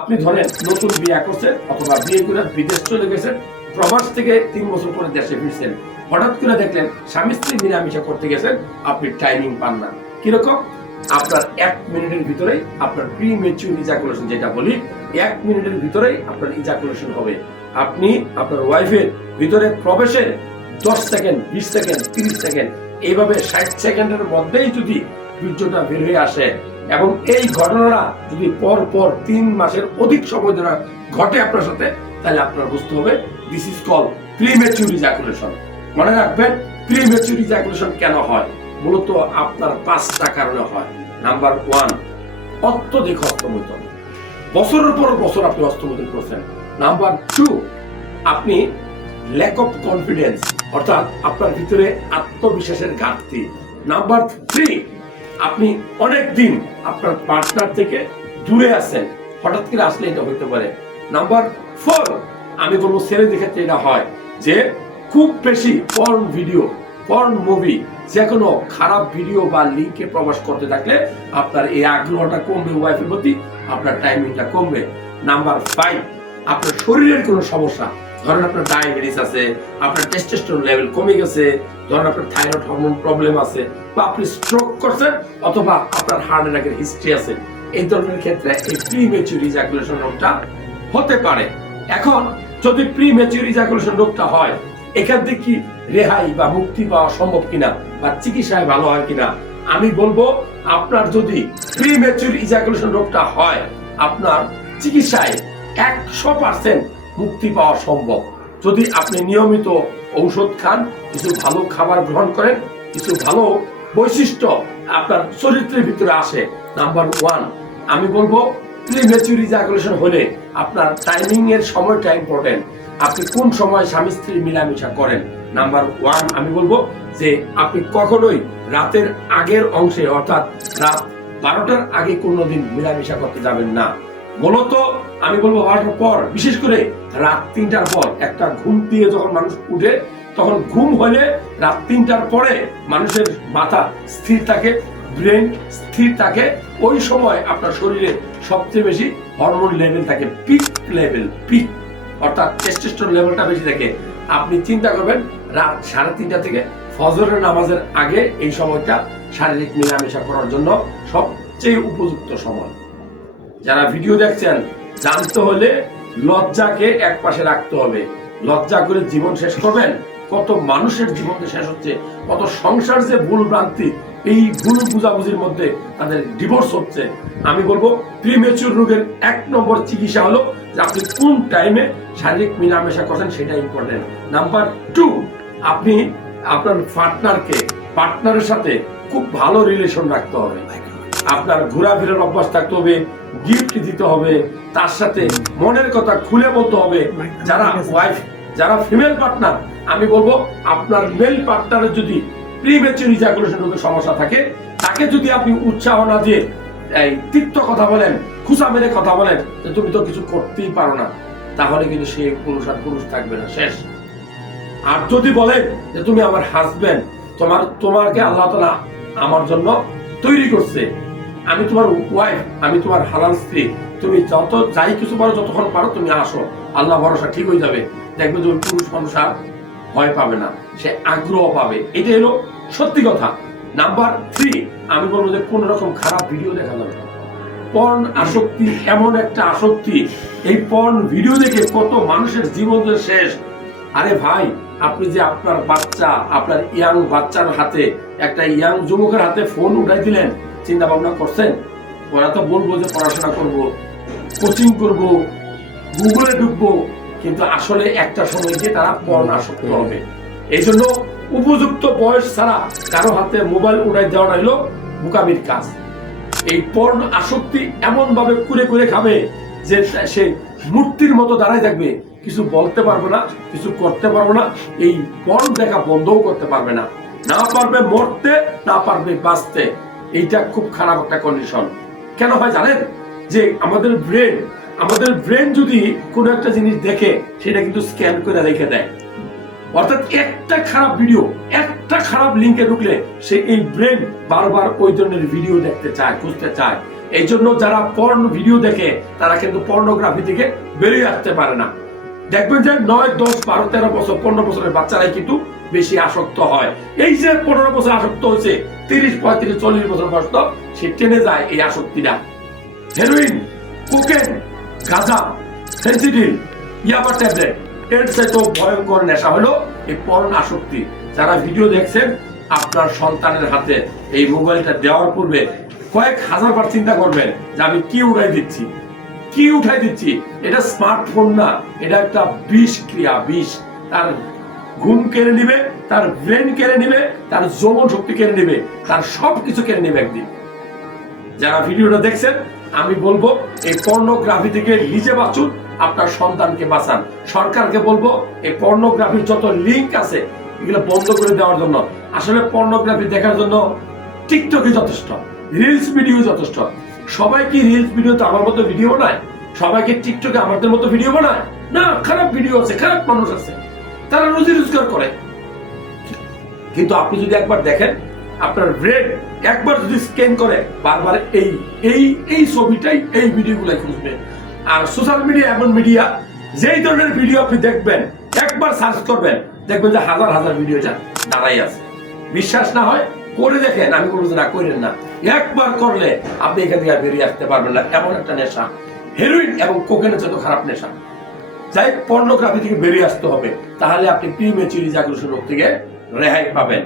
আপনি ধরেন নতুন বিয়ে করছেন অথবা বিয়ে করে বিদেশ চলে গেছেন, প্রবাস থেকে তিন বছর পরে দেশে ফিরছেন। হঠাৎ করে দেখলেন স্বামী স্ত্রী মিলামিশা করতে গেছেন, আপনি টাইমিং পান না। কীরকম? আপনার এক মিনিটের ভিতরেই আপনার প্রি ইজাকুলেশন যেটা বলি, এক মিনিটের ভিতরেই আপনার ইজাকুলেশন হবে। আপনি আপনার ওয়াইফের ভিতরে প্রবেশের দশ সেকেন্ড বিশ সেকেন্ড তিরিশ সেকেন্ড এইভাবে ষাট সেকেন্ডের মধ্যেই যদি বীর্যটা বের হয়ে আসে এবং এই ঘটনাটা যদি পর পর তিন মাসের অধিক সময় ধরে ঘটে আপনার সাথে, তাহলে আপনার বুঝতে হবে this is call premature ejaculation মনে রাখবেন প্রিমেচুর ইজাকুলেশন কেন হয়? মূলত আপনার পাঁচটা কারণে হয়। নাম্বার ওয়ান অত্যধিক হস্তমৈথন বছরের পর বছর আপনি হস্তমৈথন করছেন। নাম্বার টু আপনি ল্যাক অফ কনফিডেন্স অর্থাৎ আপনার ভিতরে আত্মবিশ্বাসের ঘাটতি। নাম্বার থ্রি আপনি অনেক দিন আপনার পার্টনার থেকে দূরে আছেন। হঠাৎ করে আসলে এটা হইতে পারে। নাম্বার ফোর আমি বলব ছেলেদের ক্ষেত্রে এটা হয় যে খুব বেশি পর্ন ভিডিও পর্ন মুভি যে কোনো খারাপ ভিডিও বা লিঙ্কে প্রবেশ করতে থাকলে আপনার এই আগ্রহটা কমবে ওয়াইফের প্রতি আপনার টাইমিংটা কমবে। নাম্বার ফাইভ আপনার শরীরের কোনো সমস্যা ধরেন আপনার ডায়াবেটিস আছে, আপনার টেস্টোস্টেরন লেভেল কমে গেছে, ধরেন আপনার থাইরয়েড হরমোন প্রবলেম আছে, বা আপনি স্ট্রোক করছেন অথবা আপনার হার্ট অ্যাটাকের হিস্ট্রি আছে, এই ধরনের ক্ষেত্রে এই প্রিমেচুর ইজাকুলেশন রোগটা হতে পারে। এখন যদি প্রিমেচুর ইজাকুলেশন রোগটা হয়, এখান থেকে কি রেহাই বা মুক্তি পাওয়া সম্ভব কিনা বা চিকিৎসায় ভালো হয় কিনা? আমি বলব, আপনার যদি প্রিমেচুর ইজাকুলেশন রোগটা হয়, আপনার চিকিৎসায় একশো পার্সেন্ট মুক্তি পাওয়া সম্ভব। যদি আপনি নিয়মিত ঔষধ খান, কিছু ভালো খাবার গ্রহণ করেন, কিছু ভালো বৈশিষ্ট্য আপনার চরিত্রের ভিতরে আসে, নাম্বার ওয়ান, আমি বলব প্রিমেচুর হলে আপনার টাইমিং এর সময়টা ইম্পর্টেন্ট আপনি কোন সময় স্বামী স্ত্রী মিলামিশা করেন? নাম্বার ওয়ান, আমি বলব যে আপনি কখনোই রাতের আগের অংশে, অর্থাৎ রাত বারোটার আগে কোনোদিন মিলামিশা করতে যাবেন না। মূলত আমি বলব বারোটার পর, বিশেষ করে রাত তিনটার পর, একটা ঘুম দিয়ে যখন মানুষ উঠে, তখন ঘুম হলে রাত তিনটার পরে মানুষের মাথা স্থির থাকে, ব্রেন স্থির থাকে। ওই সময় আপনার শরীরে সবচেয়ে বেশি হরমোন লেভেল থাকে পিক লেভেল পিক অর্থাৎ টেস্টোস্টেরন লেভেলটা বেশি থাকে। আপনি চিন্তা করবেন, রাত সাড়ে তিনটা থেকে ফজরের নামাজের আগে এই সময়টা শারীরিক মেলামেশা করার জন্য সবচেয়ে উপযুক্ত সময়। যারা ভিডিও দেখছেন, জানতে হলে লজ্জাকে এক পাশে রাখতে হবে। লজ্জা করে জীবন শেষ করবেন, কত মানুষের জীবন শেষ হচ্ছে, কত সংসার যে ভুল ভ্রান্তি, এই ভুল বুঝাবুঝির মধ্যে তাদের ডিভোর্স হচ্ছে। আমি বলব প্রিমেচুর রোগের এক নম্বর চিকিৎসা হলো যে আপনি কোন টাইমে শারীরিক মেলামেশা করছেন সেটা ইম্পর্টেন্ট নাম্বার টু আপনি আপনার পার্টনারকে পার্টনারের সাথে খুব ভালো রিলেশন রাখতে হবে। আপনার ঘোরাফেরার অভ্যাস থাকতে হবে গিফট দিতে হবে, তার সাথে মনের কথা খুলে বলতে হবে। যারা ওয়াইফ যারা ফিমেল পার্টনার আমি বলব আপনার মেল পার্টনারের যদি প্রিমেচুর ইজাকুলেশন রোগের সমস্যা থাকে, তাকে যদি আপনি উৎসাহ না দিয়ে এই তিক্ত কথা বলেন, খুশা মেরে কথা বলেন তুমি তো কিছু করতেই পারো না। তাহলে কিন্তু সে পুরুষ আর পুরুষ থাকবে না, শেষ। আর যদি বলেন যে তুমি আমার হাজবেন্ড তোমার, তোমাকে আল্লাহ তালা আমার জন্য তৈরি করছে আমি তোমার ওয়াইফ আমি তোমার হালাল স্ত্রী। তুমি যত, যাই কিছু পারো, যতক্ষণ পারো তুমি আসো। আল্লাহ ভরসা ঠিক হয়ে যাবে। দেখবে ওই পুরুষ মানুষ আর ভয় পাবে না। সে আগ্রহ পাবে। এটা হলো সত্যি কথা। নাম্বার থ্রি আমি বলব যে কোন রকম খারাপ ভিডিও দেখা যাবে। পর্ন আসক্তি এমন একটা আসক্তি। এই পর্ন ভিডিও দেখে কত মানুষের জীবন শেষ। আরে ভাই, আপনি যে আপনার বাচ্চা, আপনার ইয়াং বাচ্চার হাতে, একটা ইয়াং যুবকের হাতে ফোন উঠাই দিলেন। চিন্তা ভাবনা করছেন, ওরা তো বলব যে পড়াশোনা করব কোচিং করব গুগলে ঢুকবো, কিন্তু আসলে একটা সময় গিয়ে তারা পর্ন আসক্ত হবে। এই জন্য উপযুক্ত বয়স ছাড়া কারও হাতে মোবাইল উঠাই দেওয়াটা হলো বোকামির কাজ। এই পর্ন আসক্তি এমন ভাবে কুরে কুরে খাবে যে সে মূর্তির মতো দাঁড়ায় থাকবে। কিছু বলতে পারবে না, কিছু করতে পারবে না, এই পর্ন দেখা বন্ধও করতে পারবে না। না পারবে মরতে, না পারবে বাঁচতে। এইটা খুব খারাপ একটা কন্ডিশন কেন হয় জানেন? যে আমাদের ব্রেন আমাদের ব্রেন যদি কোনো একটা জিনিস দেখে, সেটা কিন্তু স্ক্যান করে রেখে দেয়। অর্থাৎ একটা খারাপ ভিডিও একটা খারাপ লিঙ্কে ঢুকলে সে এই ব্রেন বারবার ওই ধরনের ভিডিও দেখতে চায়, খুঁজতে চায়। এই জন্য যারা পর্ন ভিডিও দেখে, তারা কিন্তু পর্নোগ্রাফি থেকে বেরিয়ে আসতে পারে না। দেখবেন যে নয়, দশ, বারো, তেরো বছর, পনেরো বছরের বাচ্চারাই কিন্তু বেশি আসক্ত হয়। এই যে পনেরো বছর আসক্ত হয়েছে, তিরিশ, পঁয়ত্রিশ, চল্লিশ বছর বয়স তো, সে টেনে যায় এই আসক্তিটা। হেরোইন কোকেন গাঁজা ফেন্সিডিল ইয়াবা ট্যাবলেট, এর চাইতেও ভয়ঙ্কর নেশা হলো এই আসক্তি। যারা ভিডিও দেখছেন, আপনার সন্তানের হাতে এই মোবাইলটা দেওয়ার পূর্বে কয়েক হাজার বার চিন্তা করবেন যে আমি কি উড়াই দিচ্ছি। কি উঠাই দিচ্ছি? এটা স্মার্টফোন না, এটা একটা বিষ ক্রিয়া বিষ। তার ঘুম কেড়ে নিবে, তার ব্রেন কেড়ে নিবে, তার যৌবন শক্তি কেড়ে নিবে, তার সব কিছু কেড়ে নিবে একদিন। যারা ভিডিওটা দেখছেন, আমি বলব, এই পর্নোগ্রাফি থেকে নিজে বাঁচুন, আপনার সন্তানকে বাঁচান। সরকারকে বলব, এই পর্নোগ্রাফির যত লিঙ্ক আছে, এগুলো বন্ধ করে দেওয়ার জন্য। আসলে পর্নোগ্রাফি দেখার জন্য টিকটকে যথেষ্ট রিলস ভিডিও যথেষ্ট। সবাই কি রিলস ভিডিও তো আমার মতো ভিডিও বানায়? সবাইকে টিকটকে আমাদের মতো ভিডিও বানায়? না, খারাপ ভিডিও আছে, খারাপ মানুষ আছে। তারা রুজি রোজগার করে। কিন্তু আপনি যদি একবার দেখেন, আপনার ব্রেন একবার যদি স্ক্যান করে, বারবার এই এই এই ছবিটাই এই ভিডিওগুলাই খুঁজবে। আর সোশ্যাল মিডিয়া এমন মিডিয়া যেই ধরনের ভিডিও আপনি দেখবেন, একবার সার্চ করবেন, দেখবেন যে হাজার হাজার ভিডিও যা দাঁড়াই আছে। বিশ্বাস না হয়, করে দেখেন, আমি বলব না করেন না। একবার করলে আপনি এখান থেকে বেরিয়ে আসতে পারবেন না। এমন একটা নেশা হেরোইন এবং কোকেনের যত খারাপ নেশা। যাই পর্নোগ্রাফি থেকে বেরিয়ে আসতে হবে। তাহলে আপনি প্রিমেচুরি জাগ্রত রোগ থেকে রেহাই পাবেন।